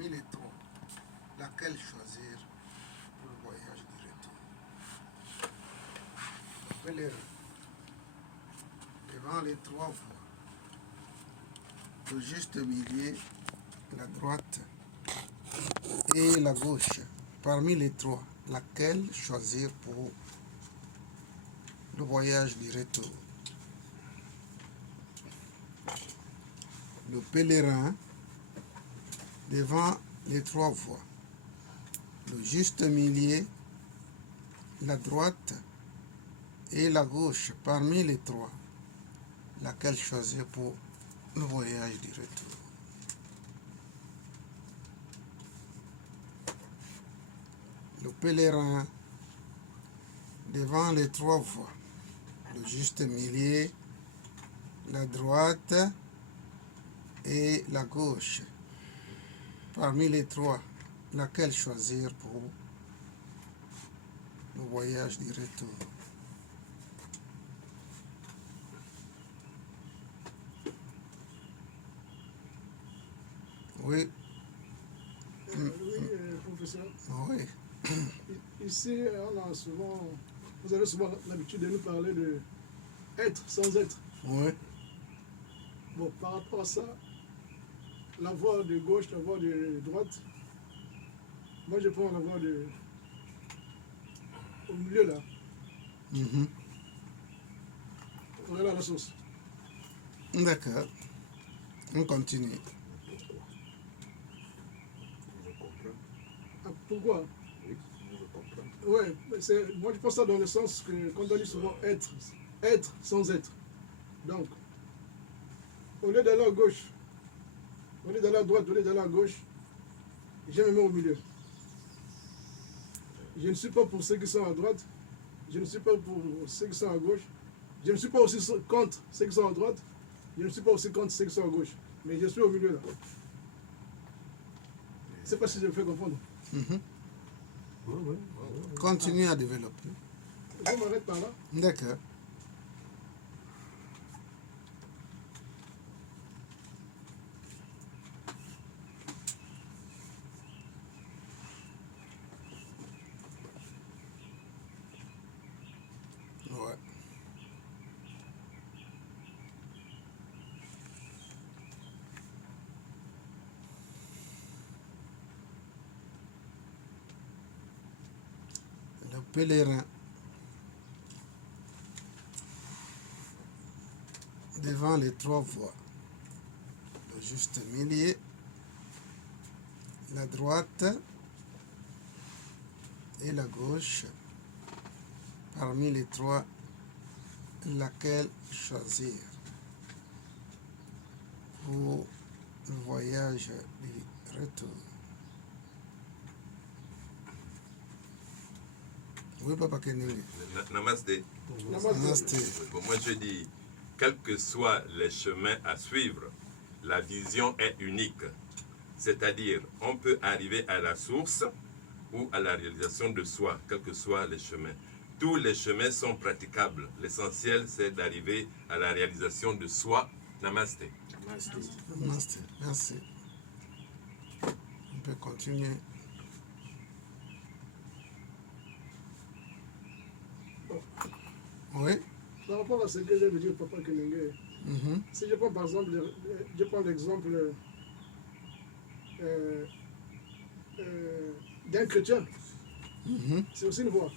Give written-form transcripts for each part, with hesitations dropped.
Parmi les trois, laquelle choisir pour le voyage du retour? Le pèlerin, devant les trois voies, le juste milieu, la droite et la gauche. Parmi les trois, laquelle choisir pour le voyage du retour? Le pèlerin, devant les trois voies, le juste milieu, la droite et la gauche. Parmi les trois, laquelle choisir pour le voyage du retour? Le pèlerin, devant les trois voies, le juste milieu, la droite et la gauche. Parmi les trois, laquelle choisir pour le voyage du retour? Oui. Oui, professeur. Oui. Ici, vous avez souvent l'habitude de nous parler de être sans être. Oui. Bon, par rapport à ça, la voie de gauche, la voie de droite, moi je prends la voie au milieu là. On est là à la source. D'accord. On continue. Ah, pourquoi? Ouais, moi je pense ça dans le sens que quand on dit souvent être sans être. Donc, au lieu d'aller à gauche, au lieu d'aller à droite, au lieu d'aller à gauche, je me mets au milieu. Je ne suis pas pour ceux qui sont à droite, je ne suis pas pour ceux qui sont à gauche, je ne suis pas aussi contre ceux qui sont à droite, je ne suis pas aussi contre ceux qui sont à gauche, mais je suis au milieu là. Je ne sais pas si je me fais comprendre. Continue à développer. Je m'arrête par là. D'accord. Ouais. Le pèlerin, devant les trois voies, le juste milieu, la droite et la gauche. Parmi les trois, laquelle choisir pour le voyage du retour? Oui, Papa Kenele. Namasté. Namasté. Bon, moi je dis, quels que soient les chemins à suivre, la vision est unique. C'est-à-dire, on peut arriver à la source ou à la réalisation de soi, quels que soient les chemins. Tous les chemins sont praticables. L'essentiel, c'est d'arriver à la réalisation de soi. Namasté. Namasté. Merci. On peut continuer. Oui. Par rapport à ce que j'ai dit au Papa Kenenge, si je prends par exemple, l'exemple d'un chrétien, c'est aussi une voie.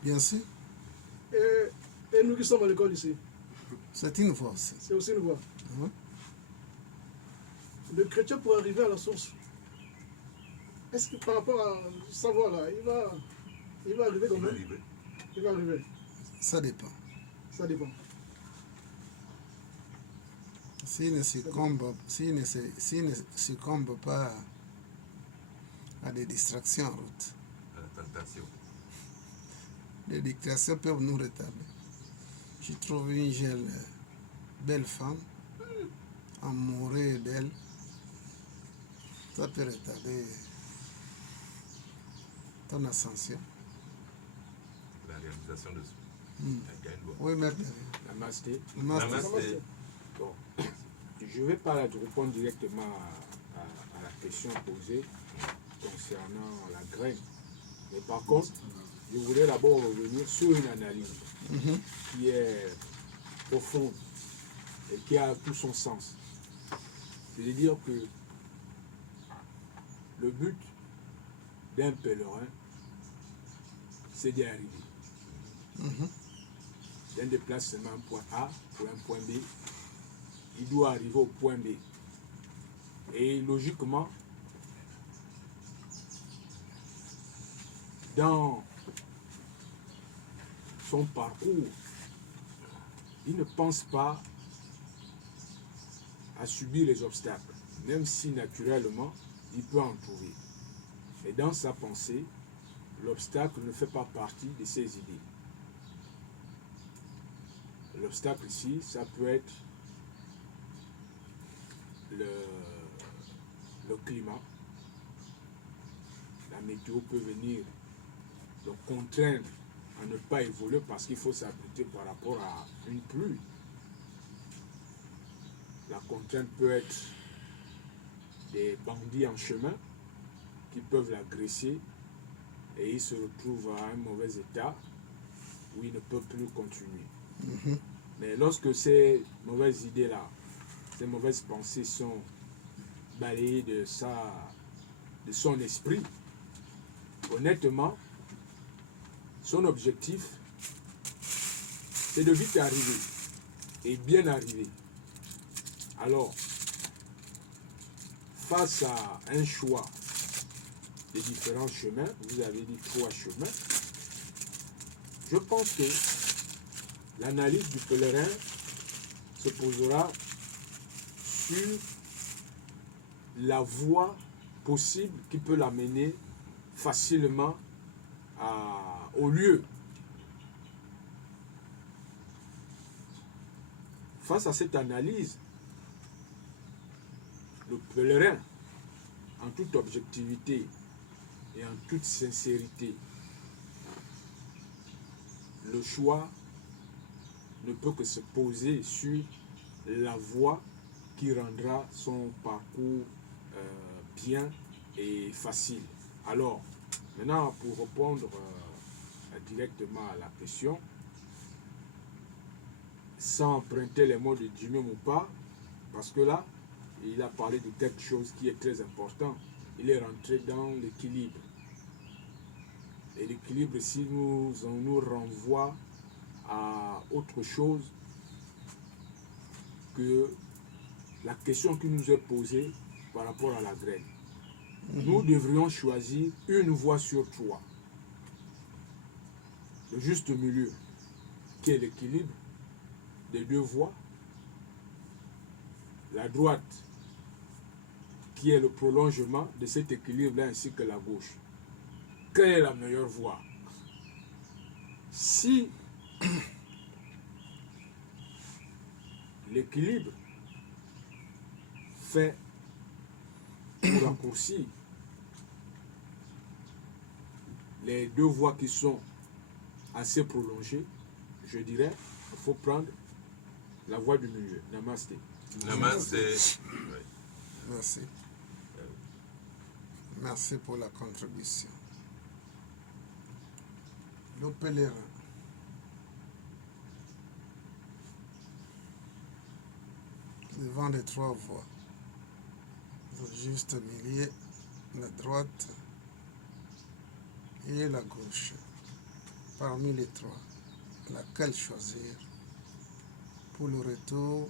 Bien sûr. Et nous qui sommes à l'école ici, c'est une voie aussi. C'est aussi une voie. Le chrétien pour arriver à la source, est-ce que par rapport à sa voie là, il va arriver quand même? Il va arriver. Ça dépend. Ça dépend. S'il ne succombe pas à des distractions en route. À la tentation. Les distractions peuvent nous retarder. Je trouve une belle femme, amoureux d'elle, ça peut retarder ton ascension. La réalisation de soi. Oui, merci. Namasté. Namasté. Bon, je ne vais pas répondre directement à la question posée concernant la graine. Mais par contre, je voudrais d'abord revenir sur une analyse qui est profonde et qui a tout son sens. C'est-à-dire que le but d'un pèlerin, c'est d'y arriver. D'un déplacement d'un point A pour un point B, il doit arriver au point B. Et logiquement, dans son parcours, il ne pense pas à subir les obstacles, même si naturellement, il peut en trouver. Mais dans sa pensée, l'obstacle ne fait pas partie de ses idées. L'obstacle ici, ça peut être le climat. La météo peut venir le contraindre à ne pas évoluer parce qu'il faut s'abriter par rapport à une pluie. La contrainte peut être des bandits en chemin qui peuvent l'agresser et il se retrouve à un mauvais état où il ne peut plus continuer. Mais lorsque ces mauvaises idées-là, ces mauvaises pensées sont balayées de son esprit, honnêtement, son objectif, c'est de vite arriver et bien arriver. Alors, face à un choix de différents chemins, vous avez dit 3 chemins, je pense que l'analyse du pèlerin se posera sur la voie possible qui peut l'amener facilement au lieu. Face à cette analyse, le pèlerin, en toute objectivité et en toute sincérité, le choix ne peut que se poser sur la voie qui rendra son parcours bien et facile. Alors, maintenant, pour répondre directement à la question, sans emprunter les mots de Jimmy Moupa, parce que là, il a parlé de quelque chose qui est très important. Il est rentré dans l'équilibre. Et l'équilibre ici nous renvoie à autre chose que la question qui nous est posée par rapport à la graine. Nous devrions choisir une voie sur 3. Le juste milieu, qui est l'équilibre des 2 voies. La droite, qui est le prolongement de cet équilibre-là, ainsi que la gauche. Quelle est la meilleure voie? Si l'équilibre fait pour raccourcir les 2 voies qui sont assez prolongées, je dirais qu'il faut prendre la voie du milieu. Namasté. Namasté. Merci. Merci pour la contribution. Le pèlerin. Devant les 3 voies. Le juste milieu, la droite et la gauche. Parmi les 3, laquelle choisir pour le retour,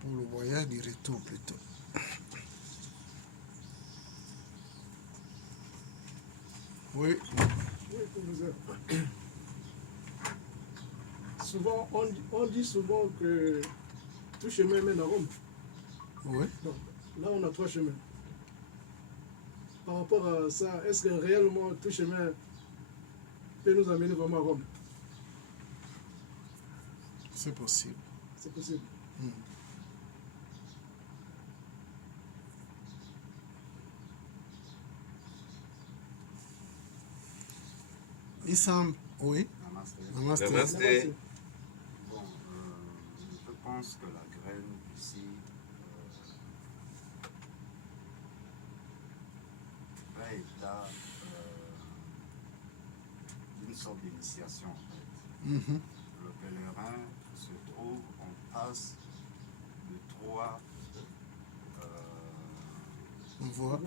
pour le voyage du retour plutôt. Oui. Oui, professeur. Souvent, on dit souvent que tout chemin mène à Rome. Oui. Donc, là, on a 3 chemins. Par rapport à ça, est-ce que réellement tout chemin peut nous amener vraiment à Rome? C'est possible. C'est possible. Il semble, oui. Namasté. Namasté. Bon, je pense que la graine ici vrai état d'une sorte d'initiation en fait. Mhm. Le pèlerin se trouve en face de trois Voix.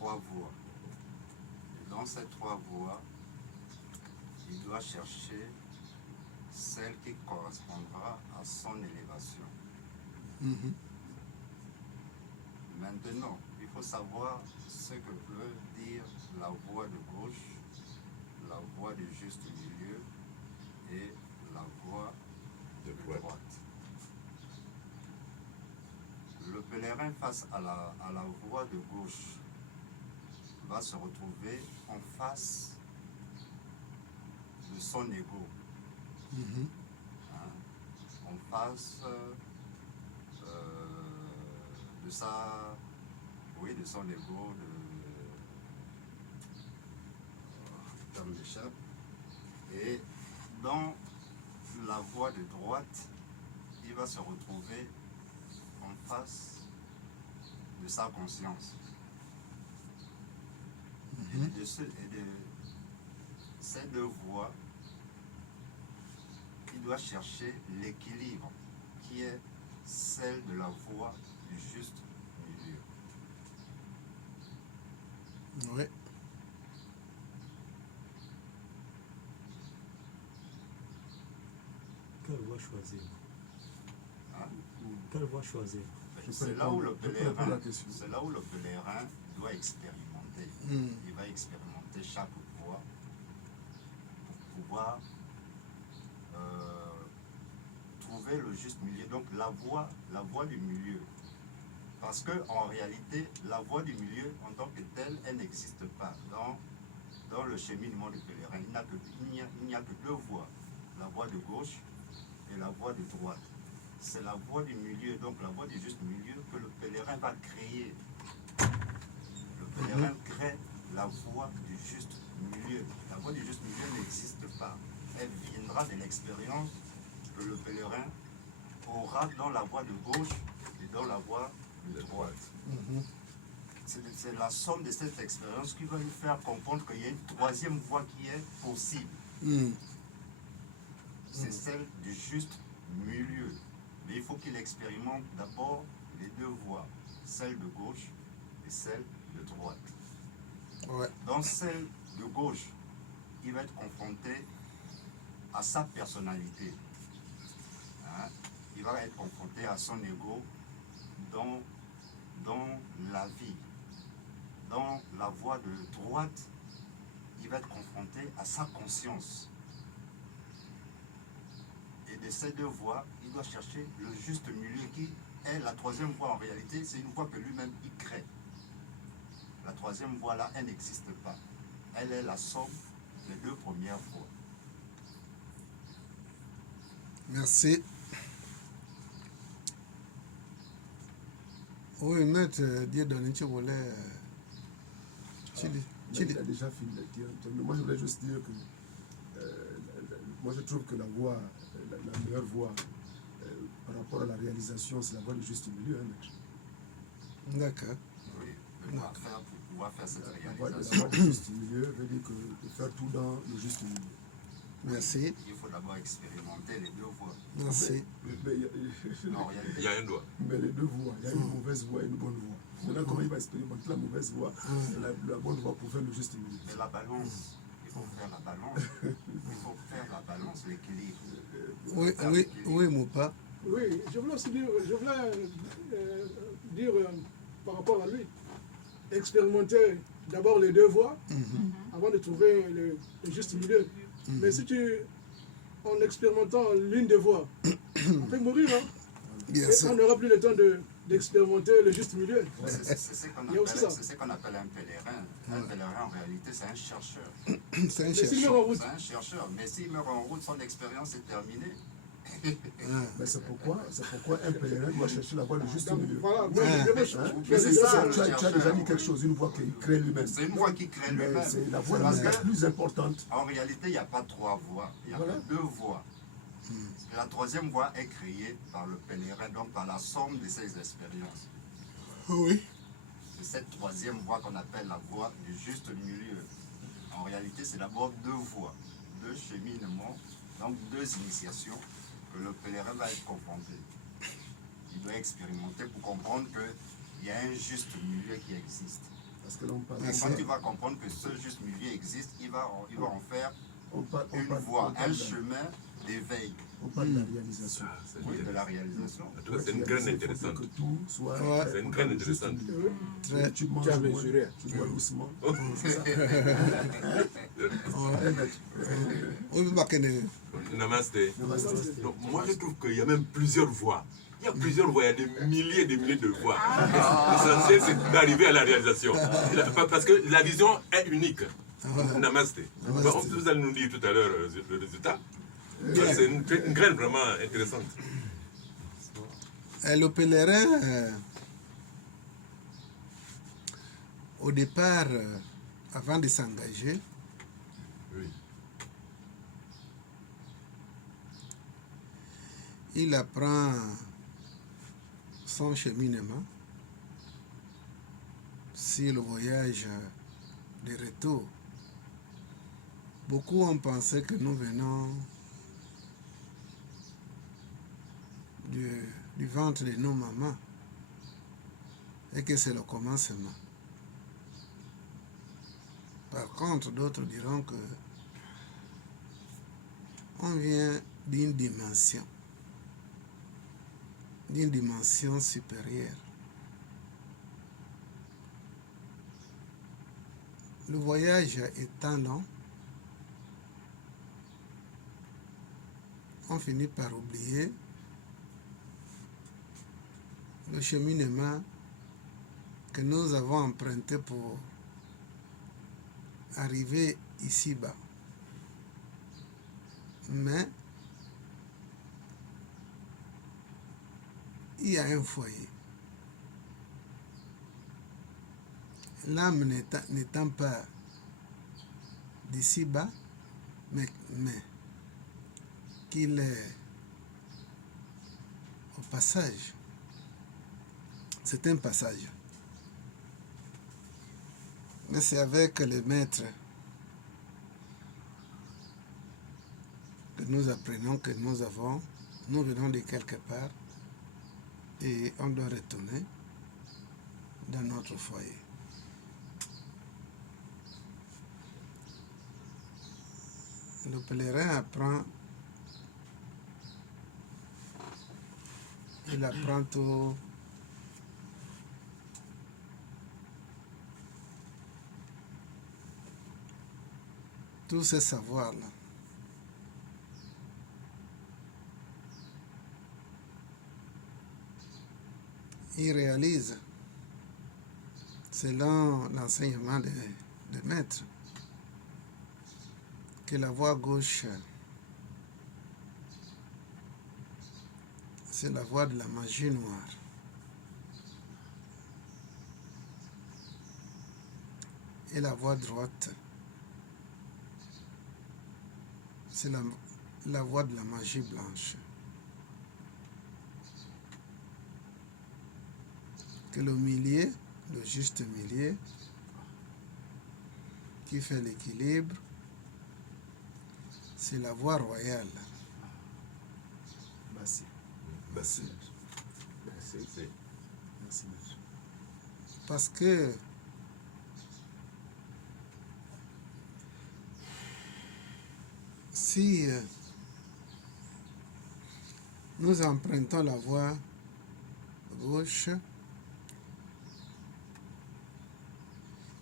voies. Et dans ces trois voies, il doit chercher celle qui correspondra à son élévation. Mhm. Maintenant, il faut savoir ce que veut dire la voie de gauche, la voie de juste milieu et la voie De de droite. droite. Le pèlerin face à la voie de gauche va se retrouver en face de son ego, Mhm. hein, en face de son ego, terme m'échappe. Et dans la voie de droite, il va se retrouver en face de sa conscience. Et de ces deux voies, il doit chercher l'équilibre qui est celle de la voie du juste milieu. Oui. Quelle voie choisir? Hein? Quelle voie choisir? C'est là où le Je peux répondre à la pèlerin, question. c'est là où le pèlerin doit expérimenter. Mm. Il va expérimenter chaque voie pour pouvoir trouver le juste milieu. Donc la voie du milieu. Parce que en réalité, la voie du milieu en tant que telle, elle n'existe pas dans le cheminement du pèlerin. Il n'y a que deux voies, la voie de gauche et la voie de droite. C'est la voie du milieu, donc la voie du juste milieu que le pèlerin va créer. Le pèlerin crée la voie du juste milieu. La voie du juste milieu n'existe pas. Elle viendra de l'expérience que le pèlerin aura dans la voie de gauche et dans la voie de droite. Mhm. C'est la somme de cette expérience qui va lui faire comprendre qu'il y a une troisième voie qui est possible. Mm. C'est celle du juste milieu. Mais il faut qu'il expérimente d'abord les deux voies, celle de gauche et celle de droite. Ouais. Dans celle de gauche, il va être confronté à sa personnalité. Hein? Il va être confronté à son ego dans la vie. Dans la voie de droite, il va être confronté à sa conscience. Et de ces deux voies, il doit chercher le juste milieu qui est la troisième voie en réalité, c'est une voie que lui-même il crée. La troisième voie là, elle n'existe pas. Elle est la somme des deux premières voies. Merci. Oui, maître, dire dans l'intitulé. Il a déjà fini de dire. Mais moi, je voulais juste dire que moi, je trouve que la voie, la meilleure voie par rapport à la réalisation, c'est la voie du juste milieu. Hein, maître. D'accord. Oui, pour pouvoir faire cette La voie réalisation, du juste milieu veut dire que de faire tout dans le juste milieu. Merci. il faut d'abord expérimenter les deux voies. Merci. Mais En réalité, Il y a un doigt. mais les deux voies, il y a une mauvaise voie et une bonne voie. Maintenant, comment il va expérimenter la mauvaise voie et la bonne voie pour faire le juste milieu? mais la balance, il faut faire la balance. Il faut faire la balance, l'équilibre. Oui, oui, oui, Moupa. Oui, je voulais aussi dire, par rapport à lui, expérimenter d'abord les deux voies avant de trouver le juste milieu. Mais si en expérimentant l'une des voies, on peut mourir, hein? Bien Et sûr. on n'aura plus le temps d'expérimenter le juste milieu. C'est ce qu'on Il y a aussi ça. appelle un pèlerin. Un pèlerin, en réalité, c'est un chercheur. C'est un Mais s'il chercheur. meurt en route, C'est un chercheur. Mais s'il meurt en route, son expérience est terminée. Mais c'est pourquoi un pèlerin doit chercher la voie du juste milieu. voilà, moi, Hein? Mais c'est ça, le Tu as déjà chercheur. dit quelque chose, une voie qu'il crée lui-même. C'est une voie qui crée Mais lui-même. c'est la voie Parce la que, plus importante. en réalité, il n'y a pas trois voies. Il y a Voilà. que deux voies. La troisième voie est créée par le pèlerin, donc par la somme de ses expériences. Oui. C'est cette troisième voie qu'on appelle la voie du juste milieu. En réalité, c'est d'abord deux voies, deux cheminements, donc deux initiations que le pèlerin va être confronté. Il doit expérimenter pour comprendre qu'il y a un juste milieu qui existe. Parce que là, on parle Et quand il va comprendre que ce juste milieu existe, il va en faire une voie, un chemin d'éveil. On parle de la réalisation. Oui, de la réalisation. En tout cas, c'est une graine intéressante. Que tout soit C'est une graine intéressante. Très- Tu manges Tu as moins, mesuré. tu bois doucement. Oui, Bakene. Namasté. Namasté. Donc, moi, je trouve qu'il y a même plusieurs voies. Il y a plusieurs voies, il y a des milliers et des milliers de voies. L'essentiel, c'est d'arriver à la réalisation. Parce que la vision est unique. Namasté. Namasté. Vous allez nous dire tout à l'heure le résultat. C'est une graine vraiment intéressante. Le pèlerin, au départ, avant de s'engager, Oui. il apprend son cheminement sur le voyage de retour. Beaucoup ont pensé que nous venons du ventre de nos mamans et que c'est le commencement. Par contre, d'autres diront que on vient d'une dimension supérieure. Le voyage étant long, on finit par oublier le cheminement que nous avons emprunté pour arriver ici-bas. Mais il y a un foyer. L'âme n'étant pas d'ici-bas, mais qu'il est au passage. C'est un passage. Mais c'est avec les maîtres que nous apprenons que nous venons de quelque part et on doit retourner dans notre foyer. Le pèlerin apprend, il apprend tous ces savoirs-là. Il réalise, selon l'enseignement des maîtres, que la voie gauche, c'est la voie de la magie noire. Et la voie droite, c'est la voie de la magie blanche. Que le milieu, le juste milieu, qui fait l'équilibre, c'est la voie royale. Merci. Merci. Merci. Parce que si nous empruntons la voie gauche,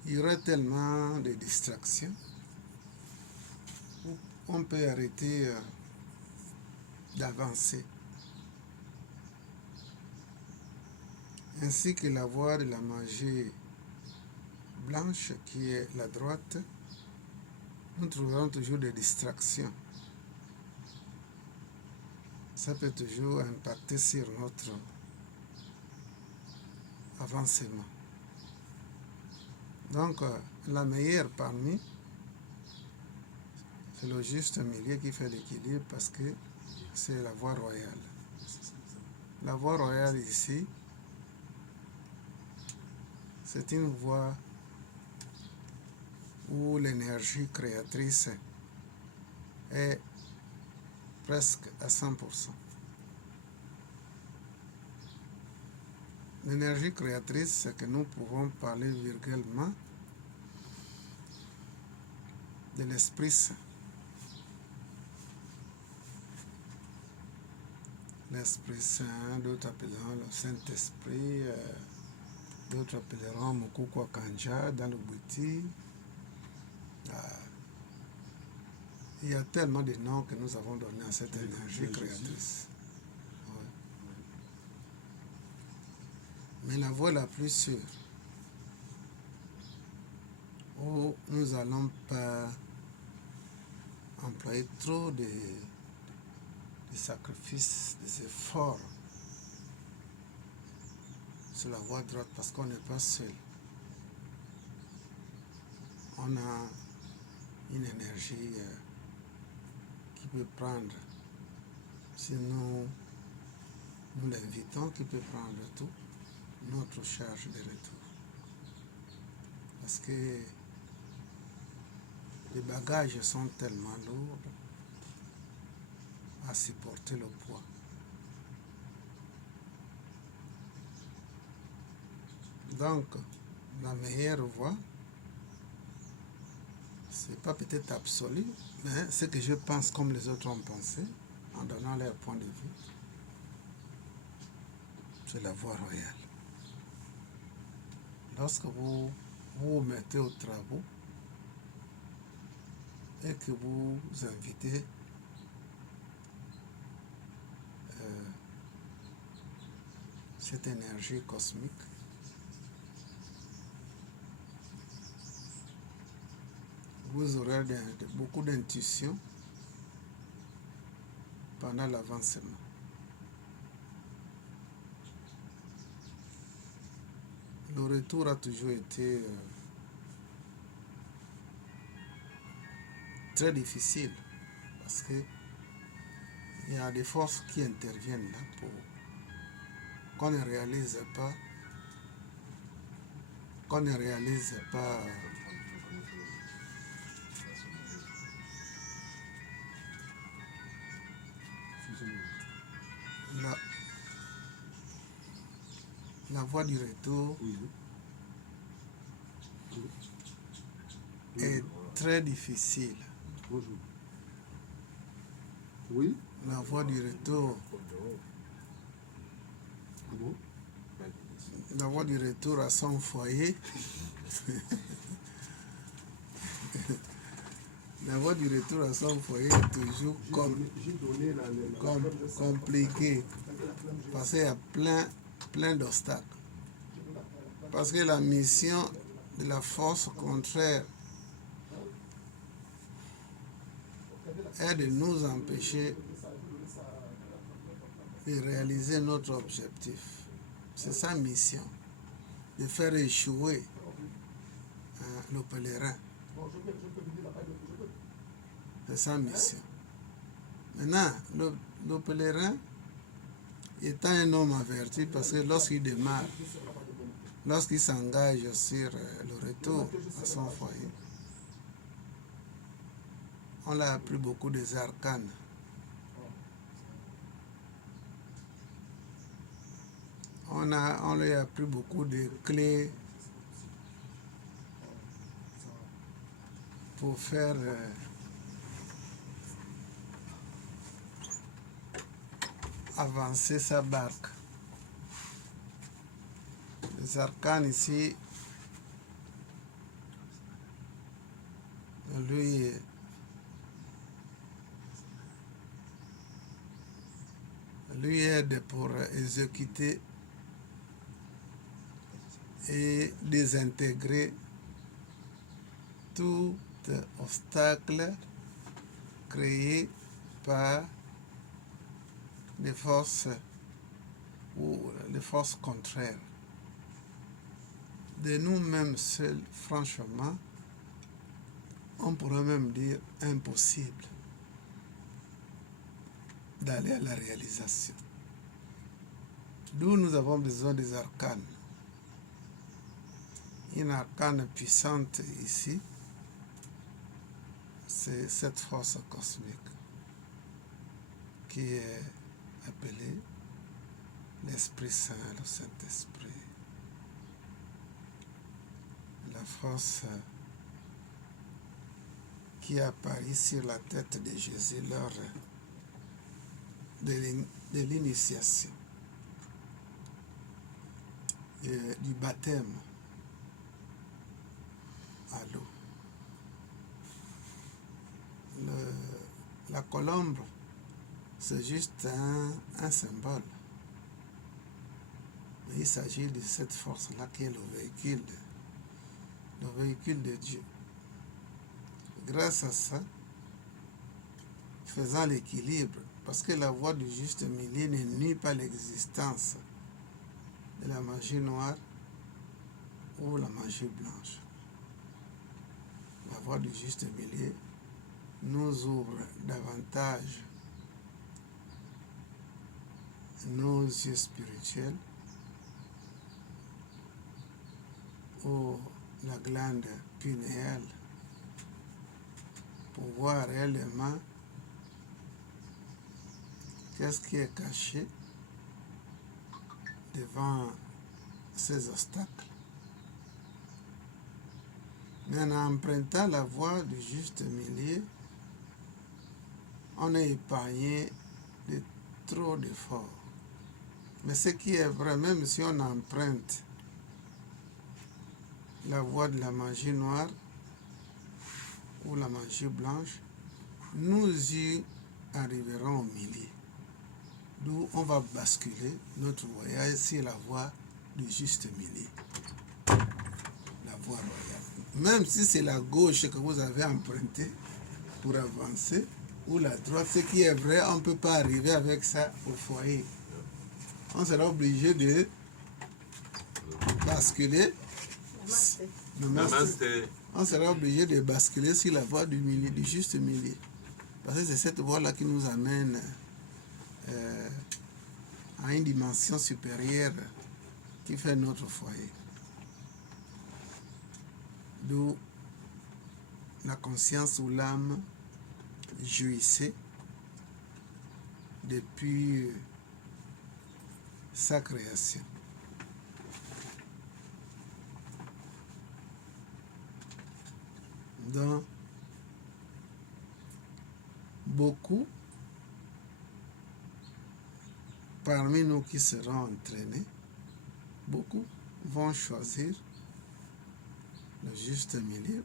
il y aura tellement de distractions. On peut arrêter d'avancer. Ainsi que la voie de la magie blanche qui est la droite, nous trouverons toujours des distractions. Ça peut toujours impacter sur notre avancement. Donc, la meilleure parmi, c'est le juste milieu qui fait l'équilibre parce que c'est la voie royale. La voie royale ici, c'est une voie où l'énergie créatrice est presque à 100%. L'énergie créatrice, c'est que nous pouvons parler virtuellement de l'Esprit Saint. L'Esprit Saint, d'autres appelleront le Saint-Esprit, d'autres appelleront Mukukwa Kanja dans le Bouti. Il y a tellement de noms que nous avons donnés à cette énergie créatrice. Ouais. Mais la voie la plus sûre, où nous n'allons pas employer trop de sacrifices, des efforts sur la voie droite parce qu'on n'est pas seul. On a une énergie qui peut prendre, si nous l'invitons, qui peut prendre tout, notre charge de retour. Parce que les bagages sont tellement lourds à supporter le poids. Donc, la meilleure voie, c'est pas peut-être absolu, mais ce que je pense comme les autres ont pensé, en donnant leur point de vue, c'est la voie royale. Lorsque vous vous mettez aux travaux et que vous invitez cette énergie cosmique, vous aurez beaucoup d'intuition pendant l'avancement. Le retour a toujours été très difficile parce que il y a des forces qui interviennent là pour qu'on ne réalise pas la voie du retour est très difficile. Oui. La voie du retour. La voie du retour à son foyer. La voie du retour à son foyer est toujours compliquée. Parce qu'il y a plein d'obstacles. Parce que la mission de la force contraire est de nous empêcher de réaliser notre objectif. C'est sa mission, de faire échouer le pèlerin. C'est sa mission. Maintenant, le pèlerin étant un homme averti, parce que lorsqu'il démarre, lorsqu'il s'engage sur le retour à son foyer, on l'a appris beaucoup des arcanes. On lui a appris beaucoup de clés pour faire avancer sa barque. Les arcanes ici, lui aide pour exécuter et désintégrer tout obstacle créé par les forces ou les forces contraires. De nous-mêmes seuls, franchement, on pourrait même dire impossible d'aller à la réalisation. D'où nous avons besoin des arcanes. une arcane puissante ici, c'est cette force cosmique qui est appelée l'Esprit Saint, le Saint-Esprit. La force qui apparaît sur la tête de Jésus lors de l'initiation, du baptême à l'eau. La colombe, c'est juste un symbole. Mais il s'agit de cette force-là qui est le véhicule de Dieu. Grâce à ça, faisant l'équilibre, parce que la voie du juste milieu ne nuit pas l'existence de la magie noire ou la magie blanche. La voie du juste milieu nous ouvre davantage nos yeux spirituels ou la glande pinéale pour voir réellement qu'est-ce qui est caché devant ces obstacles. Mais en empruntant la voie du juste milieu, on est épargné de trop d'efforts. Mais ce qui est vrai, même si on emprunte la voie de la magie noire ou la magie blanche, nous y arriverons au milieu. D'où on va basculer notre voyage sur la voie du juste milieu. La voie royale. Même si c'est la gauche que vous avez empruntée pour avancer, ou la droite, ce qui est vrai, on ne peut pas arriver avec ça au foyer. On sera obligé de basculer. On sera obligé de basculer sur la voie du milieu, du juste milieu. Parce que c'est cette voie-là qui nous amène à une dimension supérieure qui fait notre foyer. D'où la conscience ou l'âme jouissait depuis sa création. Donc, beaucoup parmi nous qui seront entraînés, beaucoup vont choisir le juste milieu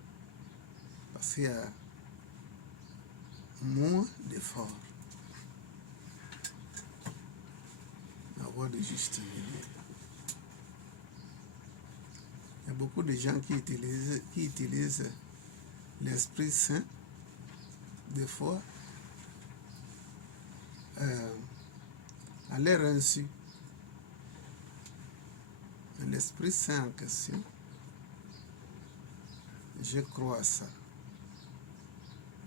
parce qu'il y a moins d'efforts. La voie du juste milieu. Il y a beaucoup de gens qui utilisent l'Esprit Saint des fois à leur insu. L'Esprit Saint en question, je crois à ça.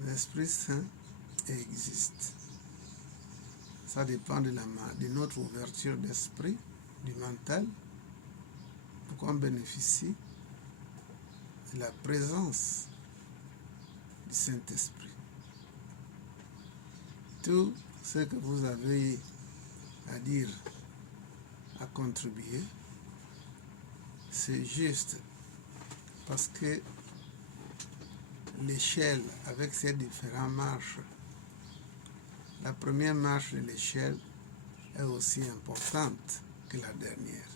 L'Esprit Saint existe. Ça dépend de notre ouverture d'esprit, du mental, pour qu'on bénéficie de la présence du Saint-Esprit. Tout ce que vous avez à dire, à contribuer, c'est juste parce que l'échelle avec ses différentes marches, la première marche de l'échelle est aussi importante que la dernière.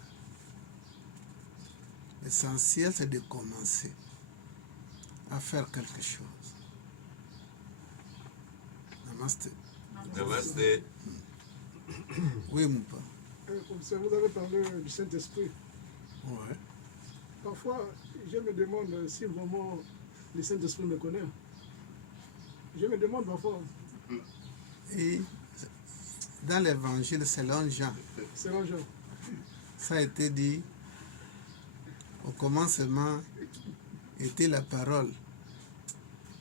L'essentiel, c'est de commencer à faire quelque chose. Namaste. Namaste. Oui, mon père. Comme ça, vous avez parlé du Saint-Esprit. Ouais. Parfois, je me demande si vraiment le Saint-Esprit me connaît. Je me demande parfois. Et dans l'évangile selon Jean, ça a été dit, au commencement était la parole.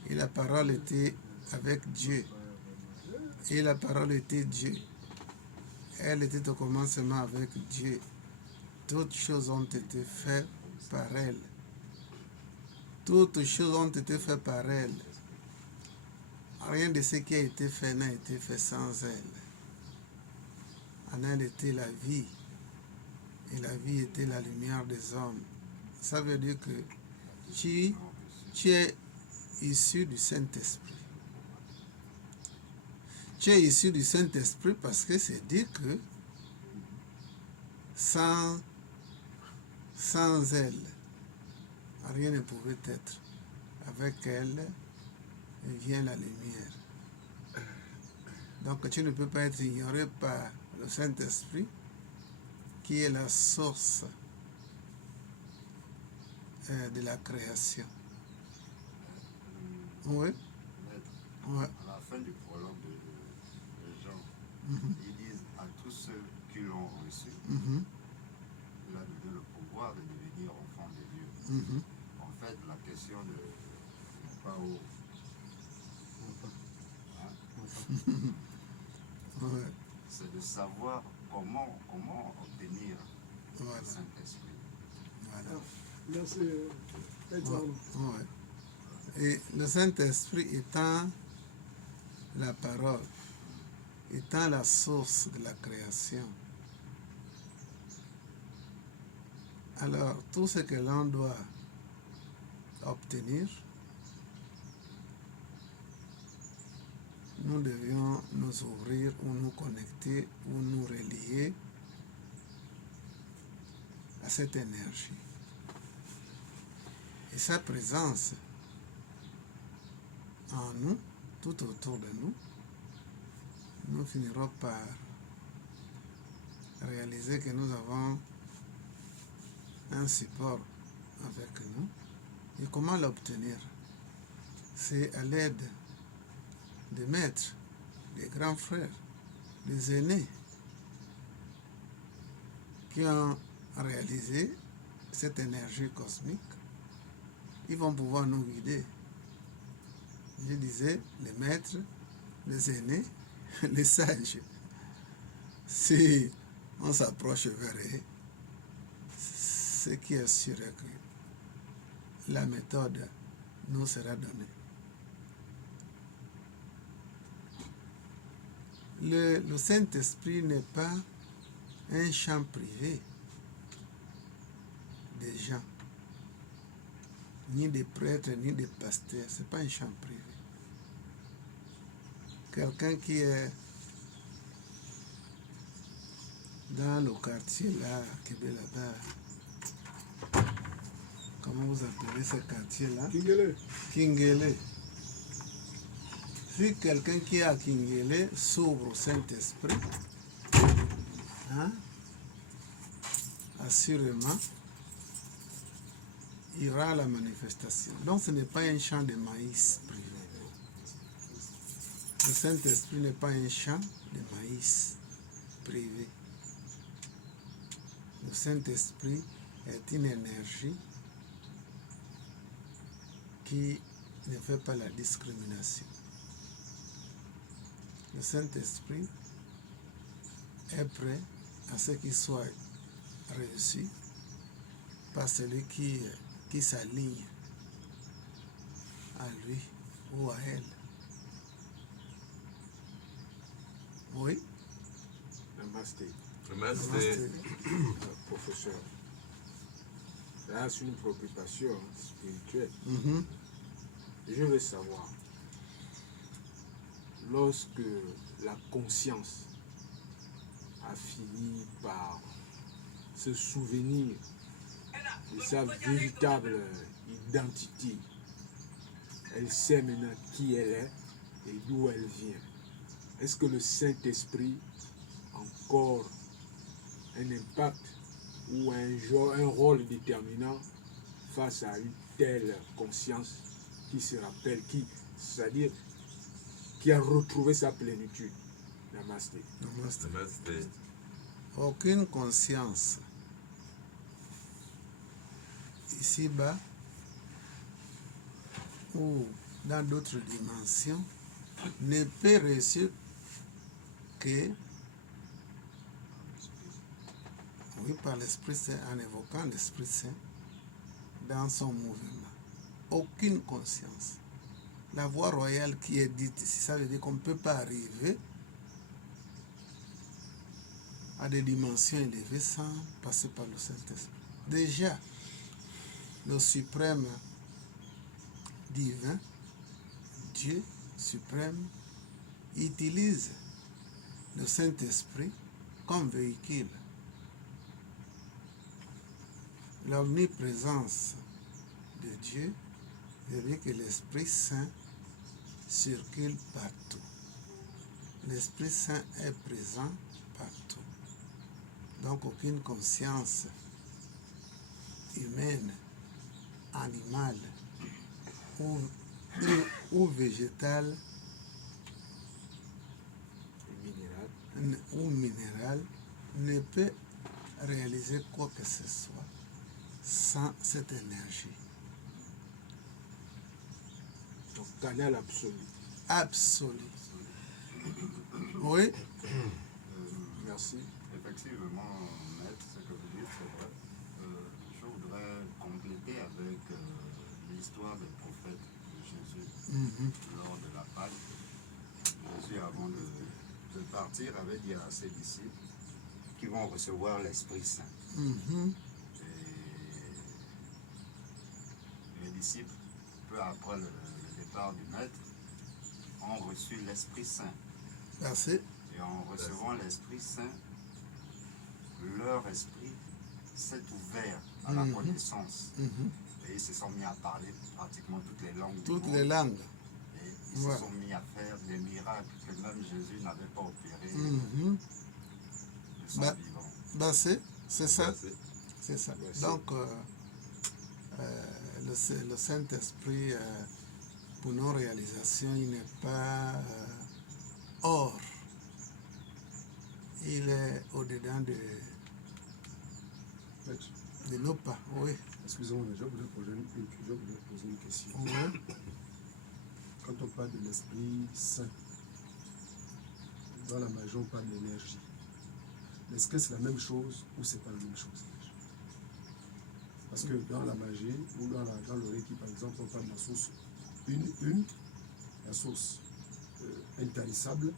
Et la parole était avec Dieu. Et la parole était Dieu. Elle était au commencement avec Dieu. Toutes choses ont été faites par elle. Toutes choses ont été faites par elle. Rien de ce qui a été fait n'a été fait sans elle. En elle était la vie. Et la vie était la lumière des hommes. Ça veut dire que tu es issu du Saint-Esprit. Tu es issu du Saint-Esprit parce que c'est dire que sans elle, rien ne pouvait être. Avec elle vient la lumière. Donc tu ne peux pas être ignoré par le Saint-Esprit qui est la source de la création. Oui. Ouais. À la fin du prologue de Jean, ils disent à tous ceux qui l'ont reçu, il a donné le pouvoir de devenir enfants de Dieu. En fait, la question n'est pas où. Ouais. C'est de savoir comment obtenir Voilà. le Saint-Esprit. Voilà. Merci. Ouais. Et le Saint-Esprit étant la parole, étant la source de la création, alors tout ce que l'on doit obtenir, nous devions nous ouvrir ou nous connecter ou nous relier à cette énergie. Et sa présence en nous, tout autour de nous, nous finirons par réaliser que nous avons un support avec nous. Et comment l'obtenir? C'est à l'aide des maîtres, des grands frères, des aînés qui ont réalisé cette énergie cosmique. Ils vont pouvoir nous guider. Je disais, les maîtres, les aînés, les sages. Si on s'approche vers eux, ce qui est sûr est que la méthode nous sera donnée. Le Saint-Esprit n'est pas un champ privé des gens, ni des prêtres, ni des pasteurs. Ce n'est pas un champ privé. Quelqu'un qui est dans le quartier là, Québec là-bas, comment vous appelez ce quartier-là? Kingele. Kingele. Si quelqu'un qui est à Kingele s'ouvre au Saint-Esprit, hein, assurément, il y aura la manifestation. Donc ce n'est pas un champ de maïs privé. Le Saint-Esprit n'est pas un champ de maïs privé. Le Saint-Esprit est une énergie qui ne fait pas la discrimination. Le Saint-Esprit est prêt à ce qu'il soit reçu par celui qui s'aligne à lui ou à elle. Oui. Namasté. Namasté. Professeur. Là, c'est une préoccupation spirituelle. Je veux savoir, lorsque la conscience a fini par se souvenir de sa véritable identité, elle sait maintenant qui elle est et d'où elle vient. Est-ce que le Saint-Esprit a encore un impact ou un rôle déterminant face à une telle conscience qui se rappelle, c'est-à-dire qui a retrouvé sa plénitude? Namasté. Namasté. Namasté. Aucune conscience ici-bas ou dans d'autres dimensions ne peut réussir que par l'Esprit Saint, en évoquant l'Esprit Saint dans son mouvement. aucune conscience. La voie royale qui est dite ici, ça veut dire qu'on ne peut pas arriver à des dimensions élevées sans passer par le Saint-Esprit. Déjà, le suprême divin, Dieu suprême, utilise le Saint-Esprit comme véhicule. L'omniprésence de Dieu veut dire que l'Esprit Saint circule partout. L'Esprit Saint est présent partout. Donc aucune conscience humaine, animale ou végétale ou minérale ne peut réaliser quoi que ce soit sans cette énergie. Donc, canal absolu. Absolu. Oui. Merci. Effectivement, maître, ce que vous dites, c'est vrai. Je voudrais compléter avec l'histoire des prophètes de Jésus lors de la Pâque. Jésus, avant de partir, avait dit à ses disciples qu'ils vont recevoir l'Esprit Saint. Et les disciples, peu après le départ du Maître, ont reçu l'Esprit Saint. Merci. Et en recevant l'Esprit Saint, leur esprit s'est ouvert à la connaissance. Et ils se sont mis à parler pratiquement toutes les langues du monde. Toutes les langues. Et ils se sont mis à faire des miracles que même Jésus n'avait pas opérés de son vivant. C'est ça. C'est ça. Donc, le Saint-Esprit, pour nos réalisations, il n'est pas hors. Il est au-dedans de nos pas. Oui. Excusez-moi, je voulais poser une question. Oui. Quand on parle de l'Esprit Saint, dans la magie, on parle d'énergie. Est-ce que c'est la même chose ou c'est pas la même chose? Parce que dans la magie ou dans le Reiki, par exemple, on parle de la source une, la source intarissable.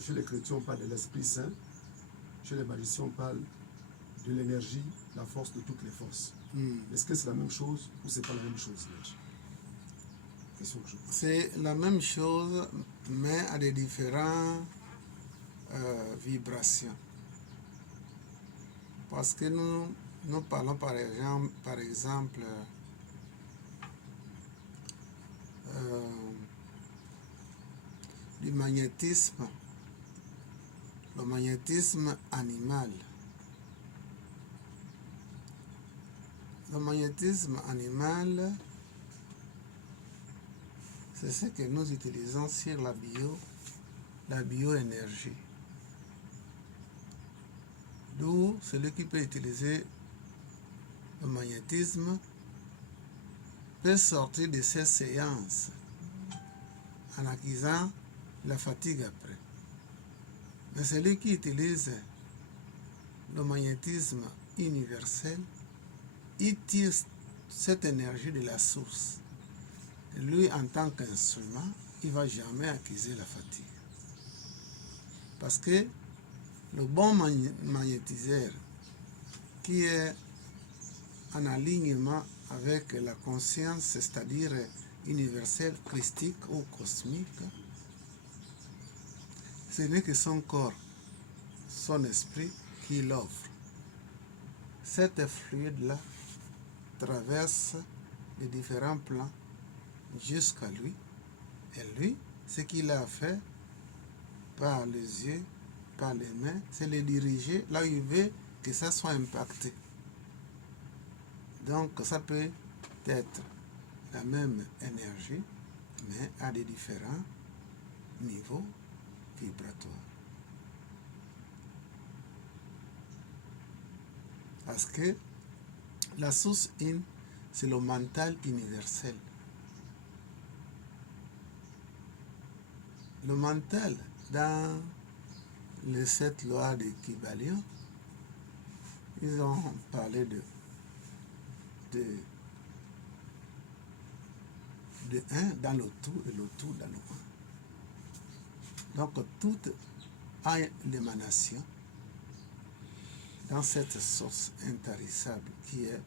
Chez les chrétiens, on parle de l'Esprit Saint. Chez les magiciens, on parle de l'énergie, la force de toutes les forces. Est-ce que c'est la même chose ou c'est pas la même chose? C'est la même chose, mais à des différentes vibrations. Parce que nous parlons par exemple du magnétisme, le magnétisme animal. Le magnétisme animal, c'est ce que nous utilisons sur la bioénergie. D'où celui qui peut utiliser le magnétisme peut sortir de ces séances en acquisant la fatigue après. Mais celui qui utilise le magnétisme universel, il tire cette énergie de la source. Et lui, en tant qu'instrument, il ne va jamais acquérir la fatigue. Parce que le bon magnétiseur qui est en alignement avec la conscience, c'est-à-dire universelle, christique ou cosmique, ce n'est que son corps, son esprit qui l'offre. Cet fluide-là traverse les différents plans jusqu'à lui. Et lui, ce qu'il a fait par les yeux, par les mains, c'est le diriger là où il veut que ça soit impacté. Donc ça peut être la même énergie, mais à des différents niveaux vibratoires. Parce que la source in, c'est le mental universel. Le mental, dans les 7 lois de Kybalion, ils ont parlé de un dans le tout et le tout dans le un. Donc tout a l'émanation dans cette source intarissable qui est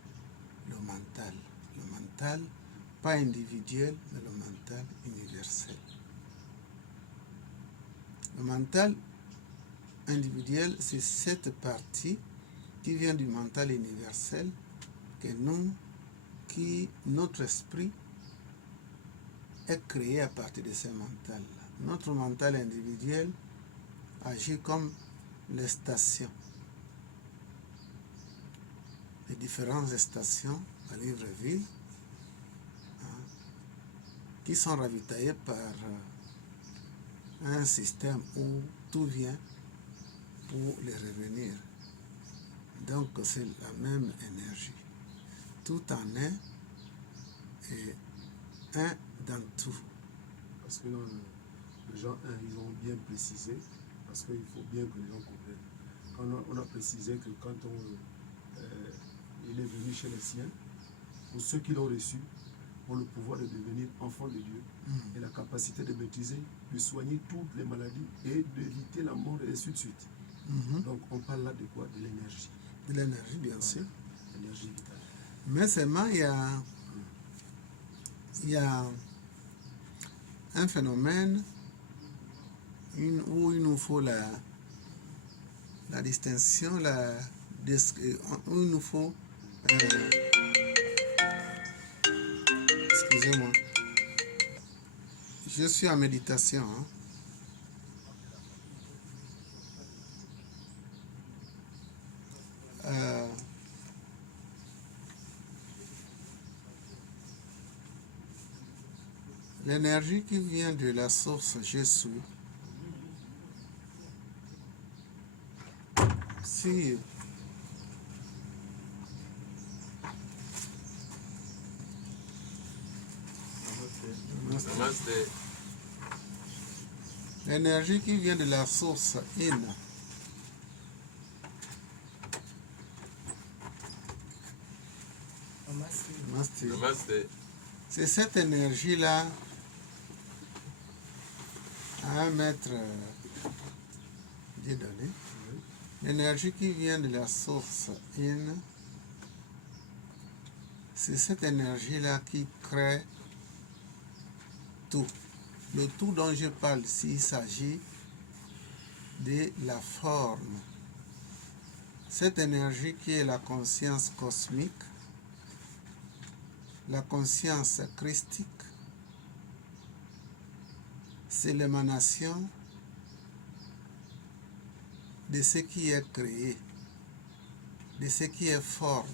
le mental. Le mental, pas individuel, mais le mental universel. Le mental individuel, c'est cette partie qui vient du mental universel notre esprit est créé à partir de ce mental. Notre mental individuel agit comme les stations. Les différentes stations à Libreville qui sont ravitaillées par un système où tout vient pour les revenir. Donc c'est la même énergie. Tout en est et un dans tout. Parce que non, les gens, ils ont bien précisé, parce qu'il faut bien que les gens comprennent. On a précisé que quand il est venu chez les siens, pour ceux qui l'ont reçu, ont le pouvoir de devenir enfants de Dieu et la capacité de maîtriser, de soigner toutes les maladies et d'éviter la mort et ainsi de suite. Donc on parle là de quoi? De l'énergie. De l'énergie, bien sûr. L'énergie vitale. Mais seulement il y a un phénomène où il nous faut la distinction, où il nous faut excusez-moi, je suis en méditation. L'énergie qui vient de la source Jésus, si Namaste. l'énergie qui vient de la source In, Namaste. c'est cette énergie-là à 1 mètre Dieu donné. L'énergie qui vient de la source In, c'est cette énergie-là qui crée tout. Le tout dont je parle ici, il s'agit de la forme. Cette énergie qui est la conscience cosmique, la conscience christique, c'est l'émanation de ce qui est créé, de ce qui est forme.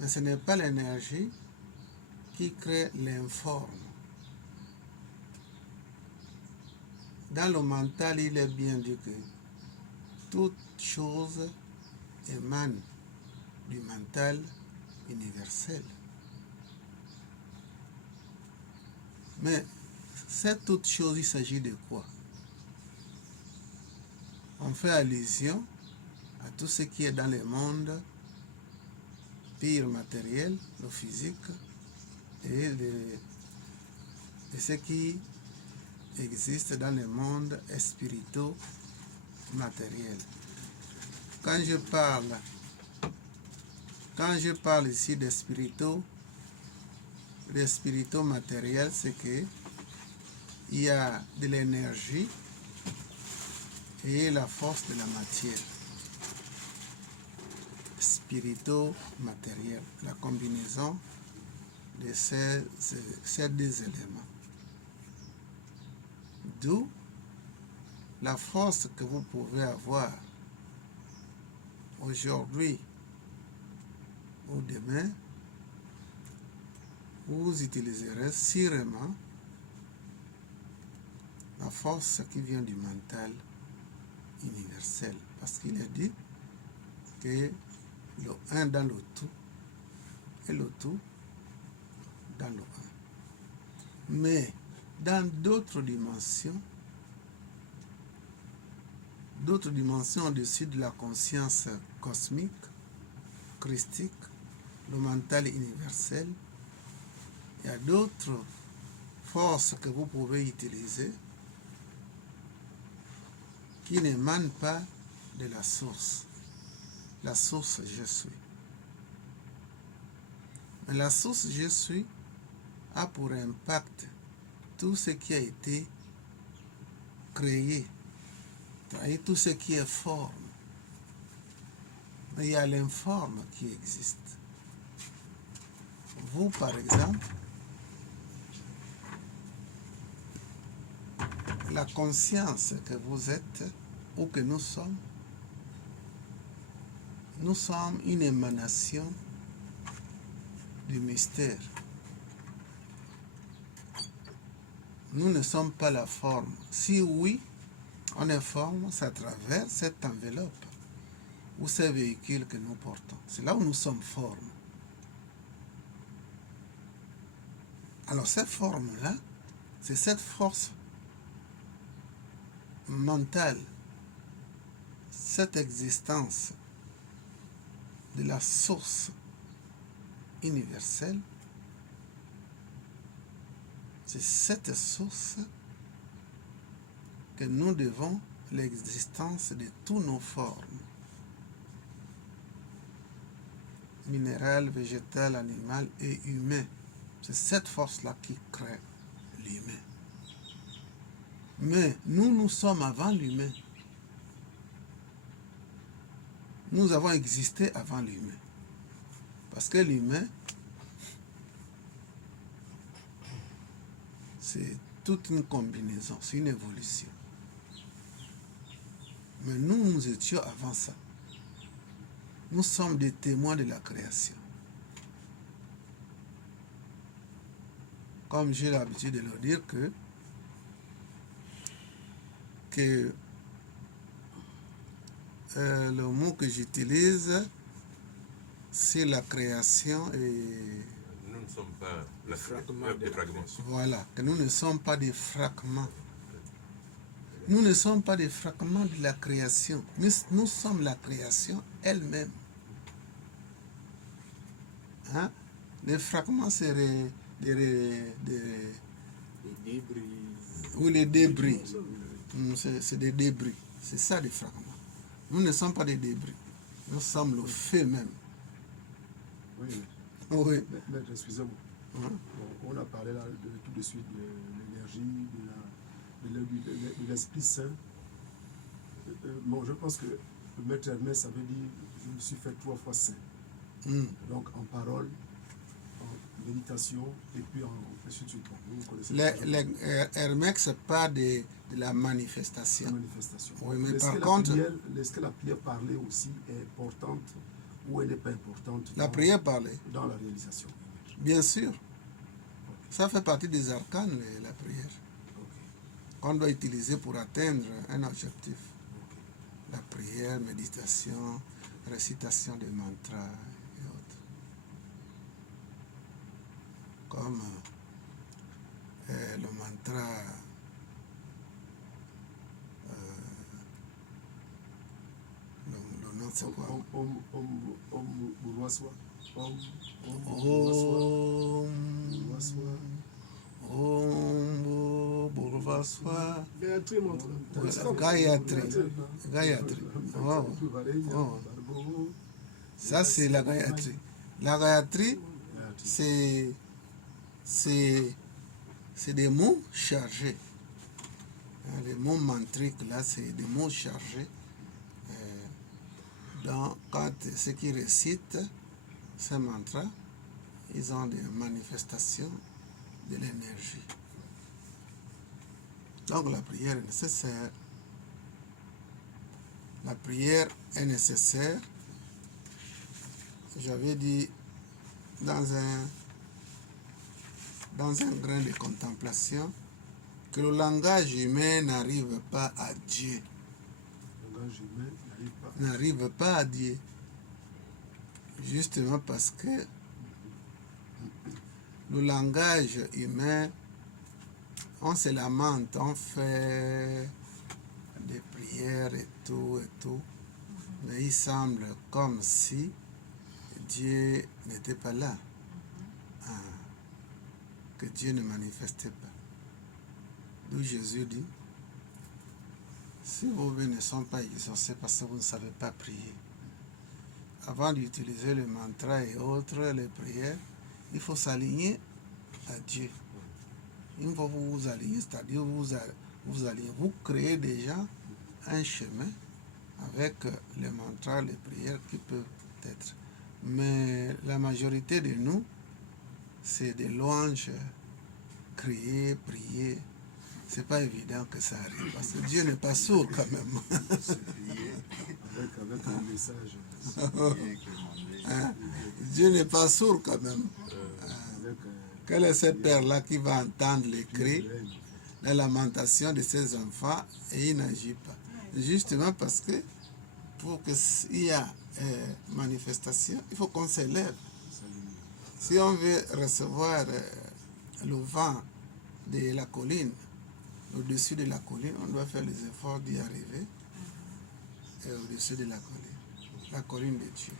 Mais ce n'est pas l'énergie qui crée l'informe. Dans le mental, il est bien dit que toute chose émane du mental universel. Mais cette toute chose, il s'agit de quoi? On fait allusion à tout ce qui est dans le monde pire matériel, le physique, et de ce qui existe dans le monde spirituel matériel. Quand je parle ici de spirituel matériel, c'est que il y a de l'énergie et la force de la matière. Spirituel matériel, la combinaison de ces deux éléments. D'où la force que vous pouvez avoir aujourd'hui ou demain, vous utiliserez sûrement la force qui vient du mental universel. Parce qu'il est dit que le un dans le tout et le tout dans le un. Mais dans d'autres dimensions au-dessus de la conscience cosmique, christique, le mental universel, il y a d'autres forces que vous pouvez utiliser qui n'émanent pas de la source je suis. Mais la source je suis a pour impact tout ce qui a été créé, et tout ce qui est forme. Mais il y a l'informe qui existe. Vous, par exemple, la conscience que vous êtes ou que nous sommes une émanation du mystère. Nous ne sommes pas la forme. Si oui, on est forme, c'est à travers cette enveloppe ou ces véhicules que nous portons. C'est là où nous sommes forme. Alors cette forme-là, c'est cette force mentale, cette existence de la source universelle. C'est cette source que nous devons l'existence de toutes nos formes, minérales, végétales, animales et humaines. C'est cette force-là qui crée l'humain. Mais nous sommes avant l'humain. Nous avons existé avant l'humain. Parce que l'humain, c'est toute une combinaison, c'est une évolution. Mais nous étions avant ça. Nous sommes des témoins de la création. Comme j'ai l'habitude de leur dire que le mot que j'utilise, c'est la création et... Nous ne sommes pas Les fragments des fragments. Voilà, que nous ne sommes pas des fragments. Nous ne sommes pas des fragments de la création, mais nous sommes la création elle-même. Hein? Les fragments, c'est les débris. ou les débris. C'est des débris. C'est ça les fragments. Nous ne sommes pas des débris. Nous sommes le feu même. Oui, Oui. mais excusez-moi. Hein? Bon, on a parlé là tout de suite de l'énergie, de l'Esprit Saint. Bon, je pense que le Maître Hermès avait dit je me suis fait 3 fois saint. Donc en parole, en méditation et puis en ainsi de suite. Vous connaissez Hermès, c'est pas de la manifestation. Oui, mais par contre, est-ce que la prière parlée aussi est importante ou elle n'est pas importante la prière parlée, dans la réalisation? Bien sûr. Ça fait partie des arcanes, la prière. Qu'on doit utiliser pour atteindre un objectif. La prière, méditation, récitation des mantras et autres. Comme le mantra le nom c'est quoi? Om Burvaswa Gayatri. Oh. Ça c'est la Gayatri. La Gayatri, c'est des mots chargés. Les mots mantriques là, c'est des mots chargés. Quand ceux qui récitent ces mantras, ils ont des manifestations de l'énergie. Donc la prière est nécessaire. La prière est nécessaire. J'avais dit dans un grain de contemplation que le langage humain n'arrive pas à Dieu. N'arrive pas à Dieu. Justement parce que le langage humain, on se lamente, on fait des prières et tout, mais il semble comme si Dieu n'était pas là. que Dieu ne manifestait pas. D'où Jésus dit, si vos vœux ne sont pas exaucés parce que vous ne savez pas prier, avant d'utiliser le mantra et autres, les prières, il faut s'aligner à Dieu. Une fois que vous vous alignez, c'est-à-dire vous créez déjà un chemin avec les mantras, les prières qui peuvent être. Mais la majorité de nous, c'est des louanges, crier, prier. C'est pas évident que ça arrive parce que Dieu n'est pas sourd quand même. Avec un message. Hein? Dieu n'est pas sourd quand même. Quel est ce père-là qui va entendre les cris, la lamentation de ses enfants et il n'agit pas? Justement parce que pour qu'il y ait manifestation, il faut qu'on s'élève. Si on veut recevoir le vent de la colline, au-dessus de la colline, on doit faire les efforts d'y arriver au-dessus de la colline de Dieu.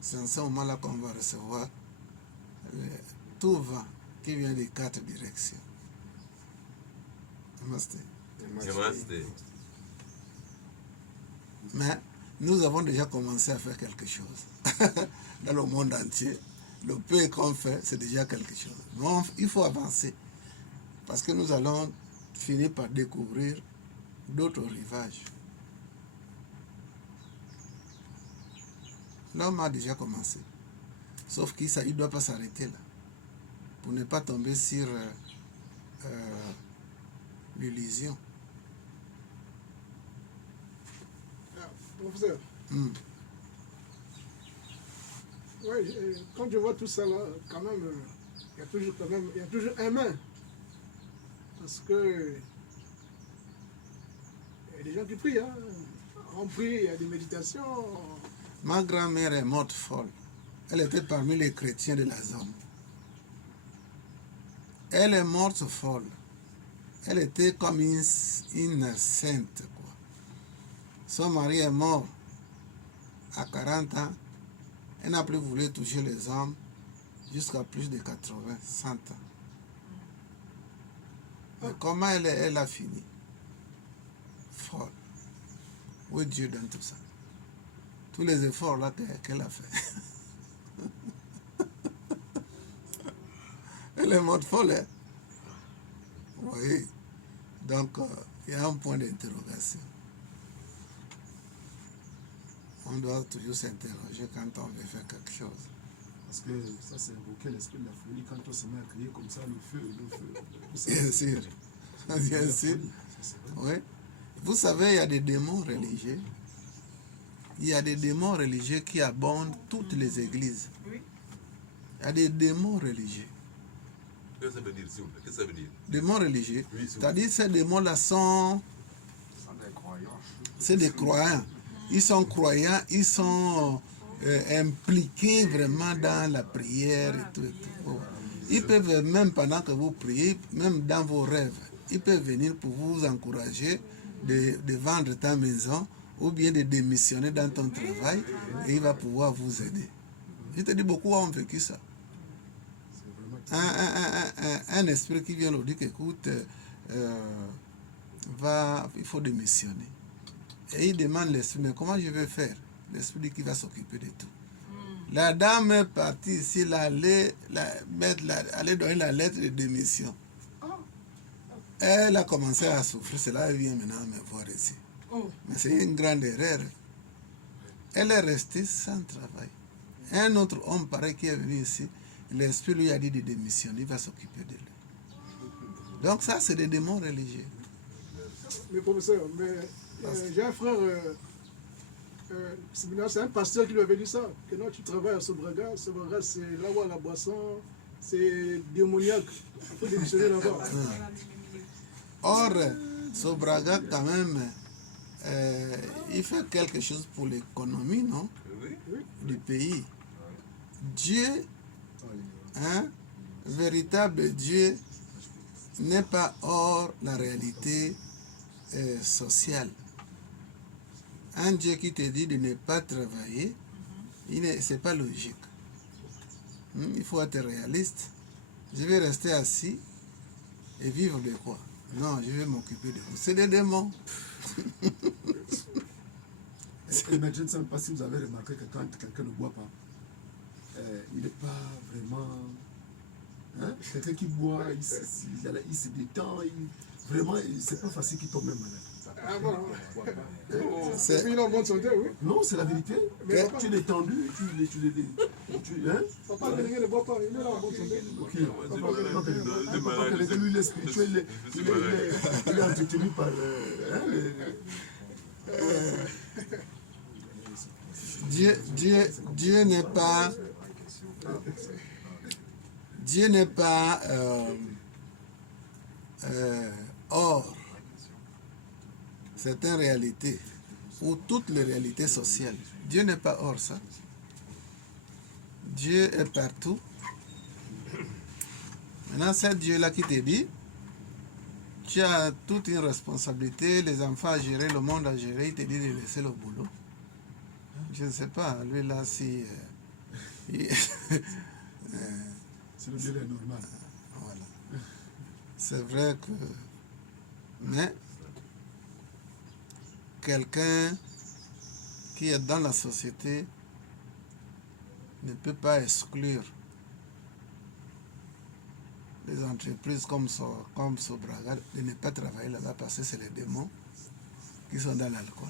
C'est en ce moment-là qu'on va recevoir tout vent qui vient des 4 directions. Namaste. Namaste. Mais nous avons déjà commencé à faire quelque chose. Dans le monde entier, le peu qu'on fait, c'est déjà quelque chose. Mais il faut avancer. Parce que nous allons finir par découvrir d'autres rivages. L'homme a déjà commencé. Sauf qu'il ne doit pas s'arrêter là. Pour ne pas tomber sur l'illusion. Professeur, oui, quand je vois tout ça là, quand même, il y a toujours un main. Parce que il y a des gens qui prient, hein. On prie, il y a des méditations. Ma grand-mère est morte folle. Elle était parmi les chrétiens de la zone. Elle est morte folle. Elle était comme une sainte, quoi. Son mari est mort à 40 ans. Elle n'a plus voulu toucher les hommes jusqu'à plus de 80, 100 ans. Mais comment elle a fini? Folle. Où est Dieu dans tout ça? Tous les efforts là qu'elle a fait. Elle est morte folle, hein? Oui. Donc, il y a un point d'interrogation. On doit toujours s'interroger quand on veut faire quelque chose. Parce que ça, c'est invoquer l'esprit de la folie quand on se met à crier comme ça, le feu. Bien sûr. Bien sûr. Oui. Vous savez, il y a des démons religieux. Il y a des démons religieux qui abondent toutes les églises. Il y a des démons religieux. Qu'est-ce que ça veut dire, s'il vous plaît? Qu'est-ce que ça veut dire? Démons religieux. Oui, C'est-à-dire ces démons-là sont... C'est des croyants. Ils sont croyants, ils sont impliqués vraiment dans la prière et tout. Ils peuvent, même pendant que vous priez, même dans vos rêves, ils peuvent venir pour vous encourager de vendre ta maison ou bien de démissionner dans ton travail et il va pouvoir vous aider. Je te dis, beaucoup ont vécu ça. Un esprit qui vient leur dire qu'écoute, il faut démissionner. Et il demande l'esprit, mais comment je vais faire? L'esprit dit qu'il va s'occuper de tout. La dame est partie ici, aller donner la lettre de démission. Elle a commencé à souffrir, cela elle vient maintenant me voir ici. Mais c'est une grande erreur. Elle est restée sans travail. Un autre homme pareil qui est venu ici, l'esprit lui a dit de démissionner, il va s'occuper de lui. Donc ça, c'est des démons religieux. Mais professeur, j'ai un frère, c'est un pasteur qui lui avait dit ça, que non, tu travailles à Sobraga, c'est là où la boisson, c'est démoniaque, il faut démissionner là-bas. Or, Sobraga, quand même, il fait quelque chose pour l'économie, non? Du pays. Dieu, véritable Dieu, n'est pas hors la réalité sociale. Un Dieu qui te dit de ne pas travailler, ce n'est pas logique. Il faut être réaliste. Je vais rester assis et vivre de quoi? Non, je vais m'occuper de vous. C'est des démons. Et mais je ne sais pas si vous avez remarqué que quand quelqu'un ne boit pas, il n'est pas vraiment... Hein? Quelqu'un qui boit, il se détend, vraiment, c'est pas facile qu'il tombe même malade. Ah bon? C'est- Il est en bonne santé, oui. Non, c'est la vérité. Mais papa- Tu es détendu, hein? Papa Bénégué ne boit pas, il est là en bonne santé. Ok. Moi, Papa, je suis papa, malade, papa, Bénégué, lui, il est spirituel, je suis malade. il est entretenu par... Dieu n'est pas... Dieu n'est pas hors certaines réalités ou toutes les réalités sociales. Dieu n'est pas hors ça. Dieu est partout. Maintenant, c'est Dieu-là qui te dit, tu as toute une responsabilité, les enfants à gérer, le monde à gérer, il te dit de laisser le boulot. Je ne sais pas, lui là, si... C'est le délai normal. Voilà. C'est vrai que... Mais quelqu'un qui est dans la société ne peut pas exclure les entreprises comme Sobraga de ne pas travailler là-bas parce que c'est les démons qui sont dans l'alcool.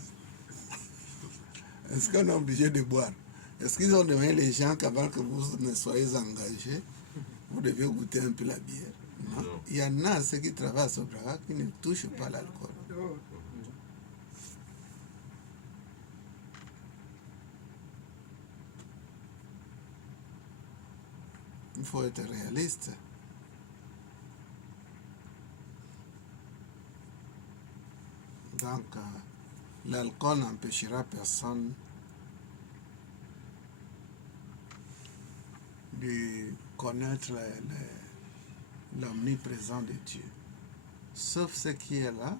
Est-ce qu'on est obligé de boire? Est-ce qu'ils ont demandé les gens qu'avant que vous ne soyez engagés, vous devez goûter un peu la bière? Non. Non. Il y en a ceux qui travaillent à Sobraga qui ne touchent pas l'alcool. Oh. Il faut être réaliste. Donc, l'alcool n'empêchera personne de connaître l'omniprésence de Dieu. Sauf ce qui est là,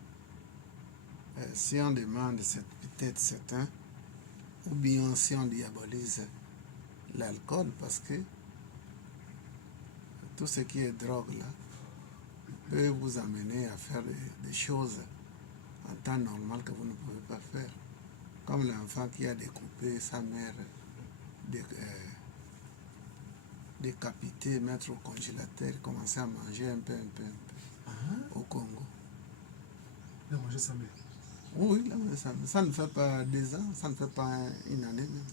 si on demande peut-être certains, ou bien si on diabolise l'alcool, parce que tout ce qui est drogue là peut vous amener à faire des choses en temps normal que vous ne pouvez pas faire. Comme l'enfant qui a découpé sa mère, décapité, mettre au congélateur, commencer à manger un peu, au Congo. Il a mangé sa mère. Oui, là, ça ne fait pas 2 ans, ça ne fait pas une année même.